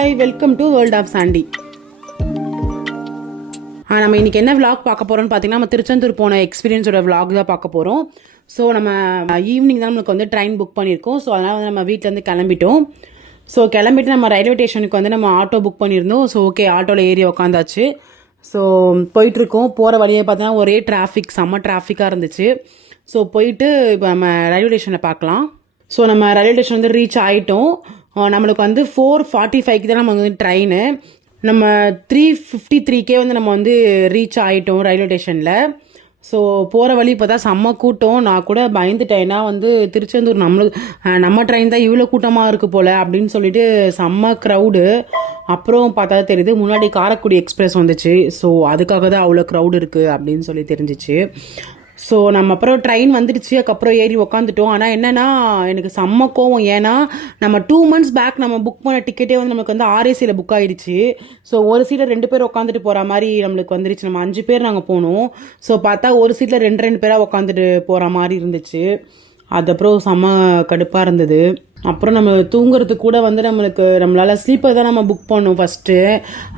Hi, welcome to world of Sandy. நம்ம இன்றைக்கி என்ன விளாக் பார்க்க போகிறோம்னு பார்த்தீங்கன்னா, நம்ம திருச்செந்தூர் போன எக்ஸ்பீரியன்ஸோட விளாக் தான் பார்க்க போகிறோம். ஸோ நம்ம ஈவினிங் தான் நம்மளுக்கு வந்து ட்ரெயின் புக் பண்ணியிருக்கோம். ஸோ அதனால் வந்து நம்ம வீட்டிலேருந்து கிளம்பிட்டோம். ஸோ கிளம்பிட்டு நம்ம ரயில்வே ஸ்டேஷனுக்கு வந்து நம்ம ஆட்டோ புக் பண்ணியிருந்தோம். ஸோ ஓகே, ஆட்டோவில் ஏறி உக்காந்தாச்சு. ஸோ போயிட்டுருக்கோம். போகிற வழியை பார்த்தீங்கன்னா ஒரே டிராஃபிக், செம்ம டிராஃபிக்காக இருந்துச்சு. ஸோ போயிட்டு இப்போ நம்ம ரயில்வே ஸ்டேஷனை பார்க்கலாம். ஸோ நம்ம ரயில்வே ஸ்டேஷன் வந்து ரீச் ஆகிட்டோம். நம்மளுக்கு வந்து 4:45 தான் நம்ம வந்து ட்ரெயின். நம்ம 3:53 வந்து நம்ம வந்து ரீச் ஆகிட்டோம் ரயில்வே ஸ்டேஷனில். ஸோ போகிற வழி இப்போ தான் செம்ம கூட்டம். நான் கூட பயந்துட்டேன், ஏன்னா வந்து திருச்செந்தூர் நம்ம ட்ரெயின் தான் இவ்வளோ கூட்டமாக இருக்குது போல் அப்படின்னு சொல்லிட்டு செம்ம க்ரௌடு. அப்புறம் பார்த்தா தெரியுது முன்னாடி காரைக்குடி எக்ஸ்பிரஸ் வந்துச்சு. ஸோ அதுக்காக தான் அவ்வளோ க்ரௌடு இருக்குது அப்படின்னு சொல்லி தெரிஞ்சிச்சு. ஸோ நம்ம அப்புறம் ட்ரெயின் வந்துடுச்சு. அதுக்கப்புறம் ஏறி உக்காந்துட்டோம். ஆனால் என்னென்னா எனக்கு செம்ம கோவம். ஏன்னா நம்ம 2 months பேக் நம்ம புக் பண்ண டிக்கெட்டே வந்து நமக்கு வந்து RACயில் புக் ஆகிடுச்சு. ஸோ ஒரு சீட்டில் 2 பேர் உட்காந்துட்டு போகிற மாதிரி நம்மளுக்கு வந்துடுச்சு. நம்ம 5 பேர் நாங்கள் போனோம். ஸோ பார்த்தா ஒரு சீட்டில் 2 பேராக உட்காந்துட்டு போகிற மாதிரி இருந்துச்சு. அது அப்புறம் செம்ம கடுப்பாக இருந்தது. அப்புறம் நம்ம தூங்குறதுக்கு கூட வந்து நம்மளால் ஸ்லீப்பர் தான் நம்ம புக் பண்ணோம் ஃபஸ்ட்டு.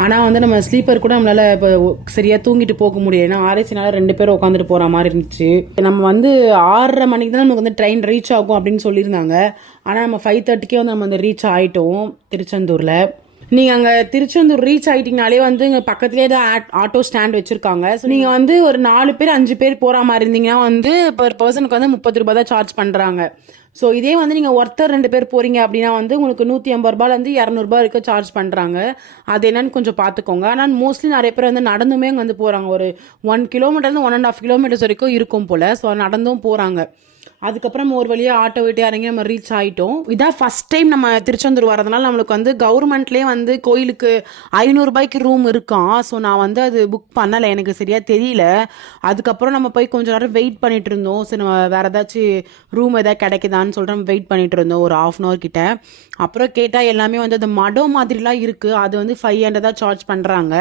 ஆனால் வந்து நம்ம ஸ்லீப்பர் கூட நம்மளால் இப்போ சரியாக தூங்கிட்டு போக முடியும். ஏன்னா RACனால 2 பேர் உட்காந்துட்டு போகிற மாதிரி இருந்துச்சு. நம்ம வந்து 6:30 மணிக்கு தான் நமக்கு வந்து ட்ரெயின் ரீச் ஆகும் அப்படின்னு சொல்லியிருந்தாங்க. ஆனால் நம்ம 5:30 வந்து நம்ம வந்து ரீச் ஆகிட்டோம் திருச்செந்தூரில். நீங்கள் அங்கே திருச்செந்தூர் ரீச் ஆகிட்டிங்கனாலே வந்து இங்கே பக்கத்துலேயே தான் ஆட்டோ ஸ்டாண்ட் வச்சுருக்காங்க. ஸோ நீங்கள் வந்து ஒரு 4 பேர் 5 பேர் போகிற மாதிரி இருந்தீங்கன்னா வந்து பர் பர்சனுக்கு வந்து 30 ரூபா தான் சார்ஜ் பண்ணுறாங்க. ஸோ இதே வந்து நீங்கள் ஒருத்தர் 2 பேர் போகிறீங்க அப்படின்னா வந்து உங்களுக்கு 150 ரூபாயிலேருந்து 200 ரூபா வரைக்கும் சார்ஜ் பண்ணுறாங்க. அது என்னன்னு கொஞ்சம் பார்த்துக்கோங்க. ஆனால் மோஸ்ட்லி நிறைய பேர் வந்து நடந்துமே அங்கே வந்து போகிறாங்க. ஒரு 1 கிலோமீட்டர்லேருந்து 1.5 கிலோமீட்டர்ஸ் வரைக்கும் இருக்கும் போல். ஸோ நடந்தும் போகிறாங்க. அதுக்கப்புறம் ஒரு வழியாக ஆட்டோ விட்டு இறங்கி நம்ம ரீச் ஆகிட்டோம். இதான் ஃபஸ்ட் டைம் நம்ம திருச்செந்தூர் வரதுனால நம்மளுக்கு வந்து கவர்மெண்ட்லேயே வந்து கோயிலுக்கு 500 ரூபாய்க்கு ரூம் இருக்கான். ஸோ நான் வந்து அது புக் பண்ணலை, எனக்கு சரியாக தெரியல. அதுக்கப்புறம் நம்ம போய் கொஞ்சம் நேரம் வெயிட் பண்ணிட்டு இருந்தோம். சரி நம்ம வேறு ஏதாச்சும் ரூம் எதாவது கிடைக்குதான்னு சொல்லிட்டு நம்ம வெயிட் பண்ணிட்டு இருந்தோம் ஒரு 1/2 hour கிட்ட. அப்புறம் கேட்டால் எல்லாமே வந்து அந்த மடம் மாதிரிலாம் இருக்குது. அது வந்து 500 தான் சார்ஜ் பண்ணுறாங்க.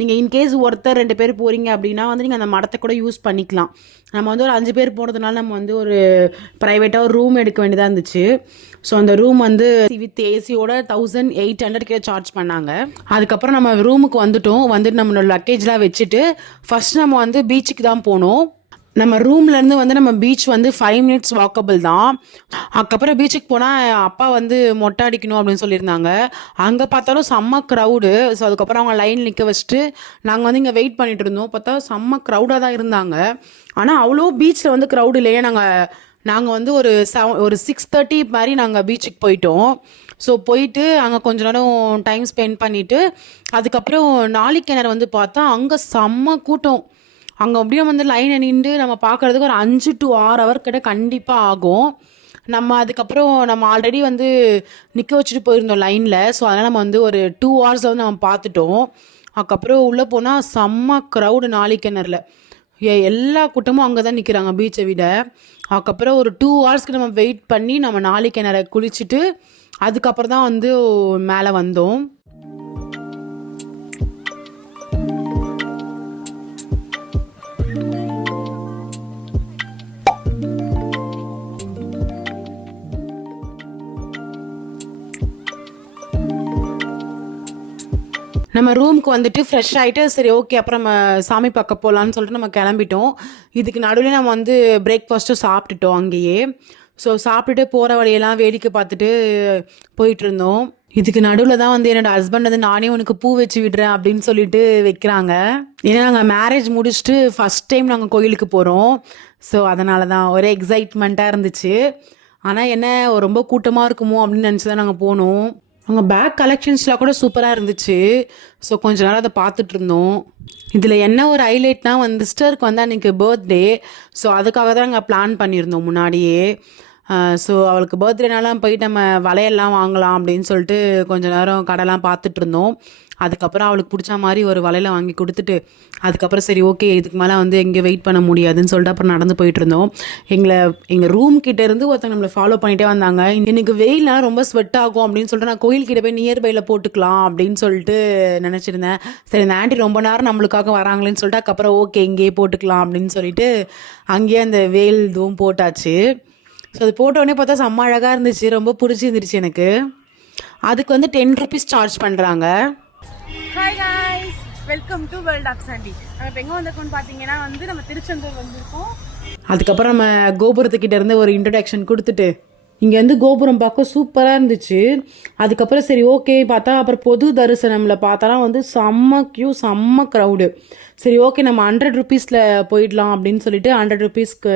நீங்கள் இன்கேஸ் ஒருத்தர் 2 பேர் போகிறீங்க அப்படின்னா வந்து நீங்கள் அந்த மடத்தை கூட யூஸ் பண்ணிக்கலாம். நம்ம வந்து ஒரு 5 பேர் போகிறதுனால நம்ம வந்து ஒரு ப்ரைவேட்டாக ஒரு ரூம் எடுக்க வேண்டியதாக இருந்துச்சு. ஸோ அந்த ரூம் வந்து வித் ஏசியோட 1800 சார்ஜ் பண்ணாங்க. அதுக்கப்புறம் நம்ம ரூமுக்கு வந்துட்டு நம்மளோட லக்கேஜ்லாம் வச்சுட்டு ஃபர்ஸ்ட் நம்ம வந்து பீச்சுக்கு தான் போனோம். நம்ம ரூம்லேருந்து வந்து நம்ம பீச் வந்து 5 minutes வாக்கபிள் தான். அதுக்கப்புறம் பீச்சுக்கு போனால் அப்பா வந்து மொட்டை அடிக்கணும் அப்படின்னு சொல்லியிருந்தாங்க. அங்கே பார்த்தாலும் செம்ம க்ரௌடு. ஸோ அதுக்கப்புறம் அவங்க லைன் நிற்க வச்சுட்டு நாங்கள் வந்து இங்கே வெயிட் பண்ணிட்டு இருந்தோம். பார்த்தா செம்ம க்ரௌடாக தான் இருந்தாங்க. ஆனால் அவ்வளோ பீச்சில் வந்து க்ரௌடு இல்லையே. நாங்கள் வந்து ஒரு 6:30 மாதிரி நாங்கள் பீச்சுக்கு போயிட்டோம். ஸோ போயிட்டு அங்கே கொஞ்ச நேரம் டைம் ஸ்பெண்ட் பண்ணிவிட்டு அதுக்கப்புறம் நாளிக்கிணறு வந்து பார்த்தா அங்கே செம்ம கூட்டம். அங்கே அப்படியே வந்து லைனை நின்று நம்ம பார்க்குறதுக்கு ஒரு 5 to 6 hour கிட்ட கண்டிப்பாக ஆகும். நம்ம அதுக்கப்புறம் நம்ம ஆல்ரெடி வந்து நிற்க வச்சுட்டு போயிருந்தோம் லைனில். ஸோ அதனால் நம்ம வந்து ஒரு 2 hours வந்து நம்ம பார்த்துட்டோம். அதுக்கப்புறம் உள்ளே போனால் செம்ம க்ரௌடு நாளிக்கிணறுல. எல்லா கூட்டமும் அங்கே தான் நிற்கிறாங்க பீச்சை விட. அதுக்கப்புறம் ஒரு 2 hours நம்ம வெயிட் பண்ணி நம்ம நாளிக்கிணறை குளிச்சுட்டு அதுக்கப்புறம் தான் வந்து மேலே வந்தோம். நம்ம ரூமுக்கு வந்துட்டு ஃப்ரெஷ் ஆகிட்டு சரி ஓகே அப்புறம் நம்ம சாமி பார்க்க போகலான்னு சொல்லிட்டு நம்ம கிளம்பிட்டோம். இதுக்கு நடுவில் நம்ம வந்து பிரேக்ஃபாஸ்ட்டும் சாப்பிட்டுட்டோம் அங்கேயே. ஸோ சாப்பிட்டுட்டு போகிற வழியெல்லாம் வேடிக்கை பார்த்துட்டு போயிட்டு இருந்தோம். இதுக்கு நடுவில் தான் வந்து என்னோடய ஹஸ்பண்ட் வந்து நானே உனக்கு பூ வச்சு விடுறேன் அப்படின்னு சொல்லிட்டு வைக்கிறாங்க. ஏன்னா நாங்கள் மேரேஜ் முடிச்சுட்டு ஃபஸ்ட் டைம் நாங்கள் கோயிலுக்கு போகிறோம். ஸோ அதனால தான் ஒரே எக்ஸைட்மெண்ட்டாக இருந்துச்சு. ஆனால் என்ன ரொம்ப கூட்டமாக இருக்குமோ அப்படின்னு நினச்சி தான் நாங்கள் போனோம். அங்கே பேக் கலெக்ஷன்ஸ்லாம் கூட சூப்பராக இருந்துச்சு. ஸோ கொஞ்ச நேரம் அதை பார்த்துட்டு இருந்தோம். இதில் என்ன ஒரு ஹைலைட்னா வந்து சிஸ்டருக்கு வந்து அன்றைக்கி பர்த்டே. ஸோ அதுக்காக தான் நாங்கள் பிளான் பண்ணியிருந்தோம் முன்னாடியே. ஸோ அவளுக்கு பர்த்டேனாலாம் போயிட்டு நம்ம வளையல்லாம் வாங்கலாம் அப்படின்னு சொல்லிட்டு கொஞ்சம் நேரம் கடைலாம் பார்த்துட்டு இருந்தோம். அதுக்கப்புறம் அவளுக்கு பிடிச்ச மாதிரி ஒரு வளையலை வாங்கி கொடுத்துட்டு அதுக்கப்புறம் சரி ஓகே இதுக்கு மேலே வந்து எங்கே வெயிட் பண்ண முடியாதுன்னு சொல்லிட்டு அப்புறம் நடந்து போயிட்டு இருந்தோம். எங்கள் ரூம் கிட்டே இருந்து ஒருத்தங்க நம்மளை ஃபாலோ பண்ணிகிட்டே வந்தாங்க. எனக்கு வெயிலாம் ரொம்ப ஸ்வெட் ஆகும் அப்படின்னு சொல்லிட்டு நான் கோயில்கிட்ட போய் நியர்பையில் போட்டுக்கலாம் அப்படின்னு சொல்லிட்டு நினச்சிருந்தேன். சரி இந்த ஆண்டி ரொம்ப நேரம் நம்மளுக்காக வராங்களேன்னு சொல்லிட்டு அதுக்கப்புறம் ஓகே இங்கேயே போட்டுக்கலாம் அப்படின்னு சொல்லிட்டு அங்கேயே அந்த வெயில் இதுவும் போட்டாச்சு. ஸோ அது போட்டோடனே பார்த்தா செம்ம அழகாக இருந்துச்சு, ரொம்ப பிடிச்சிருந்துருச்சு எனக்கு. அதுக்கு வந்து 10 ருபீஸ் சார்ஜ் பண்ணுறாங்க. Hi guys, welcome to world of சண்டி. நம்ம இப்போ எங்கே வந்திருக்கோம்னு பார்த்தீங்கன்னா வந்து நம்ம திருச்செந்தூர் வந்திருக்கோம். அதுக்கப்புறம் நம்ம கோபுரத்துக்கிட்ட இருந்து ஒரு இன்ட்ரடக்ஷன் கொடுத்துட்டு இங்கேருந்து கோபுரம் பார்க்க சூப்பராக இருந்துச்சு. அதுக்கப்புறம் சரி ஓகே பார்த்தா அப்புறம் பொது தரிசனமில் பார்த்தாலாம் வந்து செம்ம க்யூ, செம்ம க்ரௌடு. சரி ஓகே நம்ம 100 ருபீஸில் போயிடலாம் அப்படின்னு சொல்லிட்டு 100 ருபீஸ்க்கு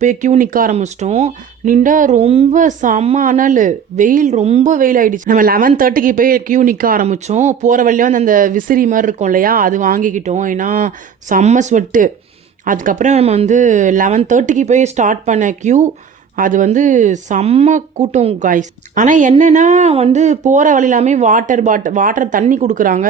போய் க்யூ நிற்க ஆரம்பிச்சிட்டோம். நின்றா ரொம்ப செம்ம அனல், வெயில், ரொம்ப வெயில் ஆகிடுச்சு. நம்ம 11:30க்கு போய் க்யூ நிற்க ஆரம்பித்தோம். போகிற வழியாக வந்து அந்த விசிறி மாதிரி இருக்கும் இல்லையா, அது வாங்கிக்கிட்டோம். ஏன்னா செம்ம ஸ்வெட்டு. அதுக்கப்புறம் நம்ம வந்து 11:30க்கு போய் ஸ்டார்ட் பண்ண க்யூ, அது வந்து செம்ம கூட்டம் காய்ஸ். ஆனால் என்னென்னா வந்து போகிற வழி எல்லாமே வாட்டர் தண்ணி கொடுக்குறாங்க.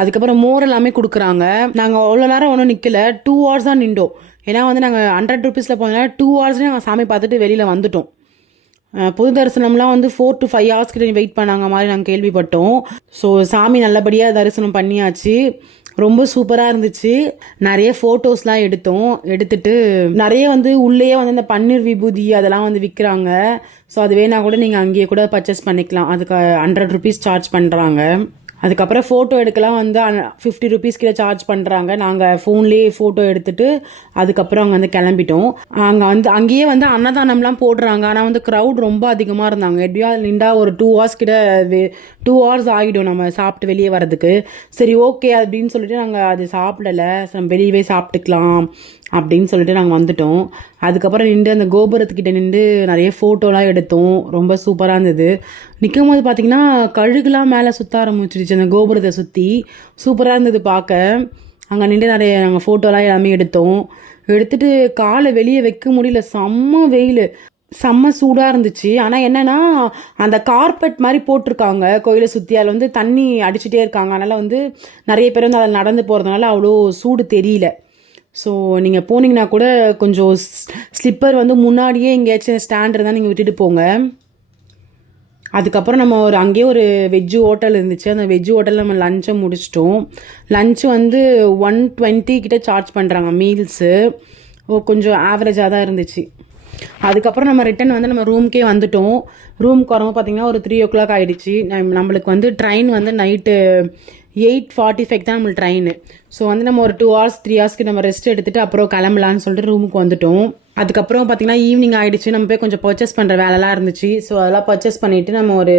அதுக்கப்புறம் மோர் எல்லாமே கொடுக்குறாங்க. நாங்கள் அவ்வளோ நேரம் ஒன்றும் நிற்கல, 2 hours தான் நின்றோம். ஏன்னா வந்து நாங்கள் 100 ருபீஸில் போனதுனால 2 hours நாங்கள் சாமி பார்த்துட்டு வெளியில் வந்துட்டோம். பொது தரிசனம்லாம் வந்து 4 to 5 hours கிட்ட வெயிட் பண்ணாங்க மாதிரி நாங்கள் கேள்விப்பட்டோம். ஸோ சாமி நல்லபடியாக தரிசனம் பண்ணியாச்சு. ரொம்ப சூப்பராக இருந்துச்சு. நிறைய ஃபோட்டோஸ்லாம் எடுத்துட்டு நிறைய வந்து உள்ளேயே வந்து இந்த பன்னீர் விபூதி அதெல்லாம் வந்து விற்கிறாங்க. ஸோ அது வேணா கூட நீங்கள் அங்கேயே கூட பர்ச்சேஸ் பண்ணிக்கலாம். அதுக்கு 100 ருபீஸ் சார்ஜ் பண்ணுறாங்க. அதுக்கப்புறம் ஃபோட்டோ எடுக்கலாம் வந்து 50 ருபீஸ் கிட்ட சார்ஜ் பண்ணுறாங்க. நாங்கள் ஃபோன்லேயே ஃபோட்டோ எடுத்துட்டு அதுக்கப்புறம் அங்கே வந்து கிளம்பிட்டோம். அங்கேயே வந்து அன்னதானம்லாம் போடுறாங்க. ஆனால் வந்து க்ரௌட் ரொம்ப அதிகமாக இருந்தாங்க. எப்படியா நின்றா ஒரு 2 hours கிட்ட 2 hours ஆகிடும் நம்ம சாப்பிட்டு வெளியே வரதுக்கு. சரி ஓகே அப்படின்னு சொல்லிட்டு நாங்கள் அது சாப்பிடலை, வெளியவே சாப்பிட்டுக்கலாம் அப்படின்னு சொல்லிட்டு நாங்கள் வந்துட்டோம். அதுக்கப்புறம் நின்று அந்த கோபுரத்துக்கிட்ட நின்று நிறைய ஃபோட்டோலாம் எடுத்தோம். ரொம்ப சூப்பராக இருந்தது. நிற்கும் போது பார்த்தீங்கன்னா கழுகுலாம் மேலே சுற்ற ஆரம்பிச்சிருச்சு அந்த கோபுரத்தை சுற்றி. சூப்பராக இருந்தது பார்க்க. அங்கே நின்று நிறைய நாங்கள் ஃபோட்டோலாம் எல்லாமே எடுத்துட்டு காலை வெளியே வைக்க முடியல, செம்ம வெயில், செம்ம சூடாக இருந்துச்சு. ஆனால் என்னென்னா அந்த கார்பெட் மாதிரி போட்டிருக்காங்க கோயிலை சுற்றி, அதில் வந்து தண்ணி அடிச்சுட்டே இருக்காங்க. அதனால் வந்து நிறைய பேர் வந்து அதில் நடந்து போகிறதுனால அவ்வளோ சூடு தெரியல. ஸோ நீங்கள் போனீங்கன்னா கூட கொஞ்சம் ஸ்லிப்பர் வந்து முன்னாடியே எங்கேயாச்சும் ஸ்டாண்ட் இருந்தால் நீங்கள் விட்டுட்டு போங்க. அதுக்கப்புறம் நம்ம அங்கேயே ஒரு வெஜ்ஜு ஹோட்டல் இருந்துச்சு. அந்த வெஜ்ஜு ஹோட்டலில் நம்ம லஞ்சை முடிச்சிட்டோம். லஞ்சு வந்து 120 கிட்ட சார்ஜ் பண்ணுறாங்க மீல்ஸு. கொஞ்சம் ஆவரேஜாக தான் இருந்துச்சு. அதுக்கப்புறம் நம்ம ரிட்டன் வந்து நம்ம ரூம்க்கே வந்துட்டோம். ரூம்க்கு வரும்போது பார்த்திங்கன்னா ஒரு 3 o'clock ஆகிடுச்சு. நம்மளுக்கு வந்து ட்ரெயின் வந்து நைட்டு 8:45 தான் நம்மளுக்கு ட்ரெயின். ஸோ வந்து நம்ம ஒரு 2 hours 3 hours நம்ம ரெஸ்ட் எடுத்துகிட்டு அப்புறம் கிளம்பலான்னு சொல்லிட்டு ரூமுக்கு வந்துட்டோம். அதுக்கப்புறம் பார்த்திங்கன்னா ஈவினிங் ஆகிடுச்சு. நம்ம போய் கொஞ்சம் பர்ச்சேஸ் பண்ணுற வேலைலாம் இருந்துச்சு. ஸோ அதெல்லாம் பர்ச்சேஸ் பண்ணிவிட்டு நம்ம ஒரு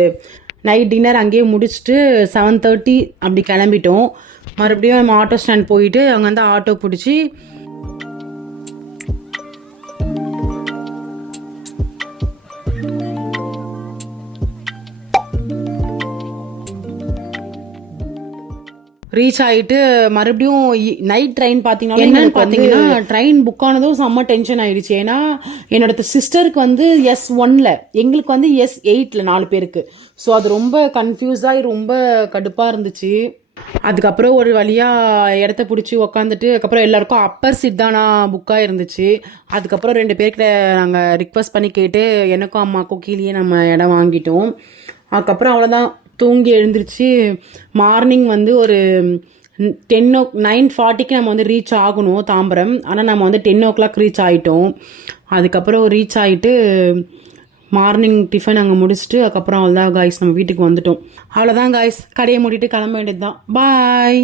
நைட் டின்னர் அங்கேயே முடிச்சுட்டு 7:30 அப்படி கிளம்பிட்டோம். மறுபடியும் நம்ம ஆட்டோ ஸ்டாண்ட் போயிட்டு அங்கே வந்து ஆட்டோ பிடிச்சி ரீச் ஆகிட்டு மறுபடியும் நைட் ட்ரெயின் பார்த்தீங்கன்னா என்னன்னு பார்த்தீங்கன்னா ட்ரெயின் புக் ஆனதும் செம்ம டென்ஷன் ஆகிடுச்சு. ஏன்னா என்னோட சிஸ்டருக்கு வந்து S1ல, எங்களுக்கு வந்து S8ல 4 பேருக்கு. ஸோ அது ரொம்ப கன்ஃபியூஸாகி ரொம்ப கடுப்பாக இருந்துச்சு. அதுக்கப்புறம் ஒரு வழியாக இடத்த பிடிச்சி உக்காந்துட்டு அதுக்கப்புறம் எல்லாருக்கும் அப்பர் சீட் தானா புக்காக இருந்துச்சு. அதுக்கப்புறம் 2 பேர்கிட்ட நாங்கள் ரிக்வஸ்ட் பண்ணி கேட்டு எனக்கும் அம்மாவுக்கும் கீழே நம்ம இடம் வாங்கிட்டோம். அதுக்கப்புறம் அவ்வளோதான், தூங்கி எழுந்திரிச்சு மார்னிங் வந்து ஒரு 9:40க்கு நம்ம வந்து ரீச் ஆகணும் தாம்பரம். ஆனால் நம்ம வந்து 10 o'clock ரீச் ஆகிட்டோம். அதுக்கப்புறம் ரீச் ஆகிட்டு மார்னிங் டிஃபன் அங்கே முடிச்சுட்டு அதுக்கப்புறம் அவ்வளோதான் காய்ஸ் நம்ம வீட்டுக்கு வந்துட்டோம். அவ்வளோதான் காய்ஸ், கடையை மூடிட்டு கிளம்ப வேண்டியது தான். பாய்.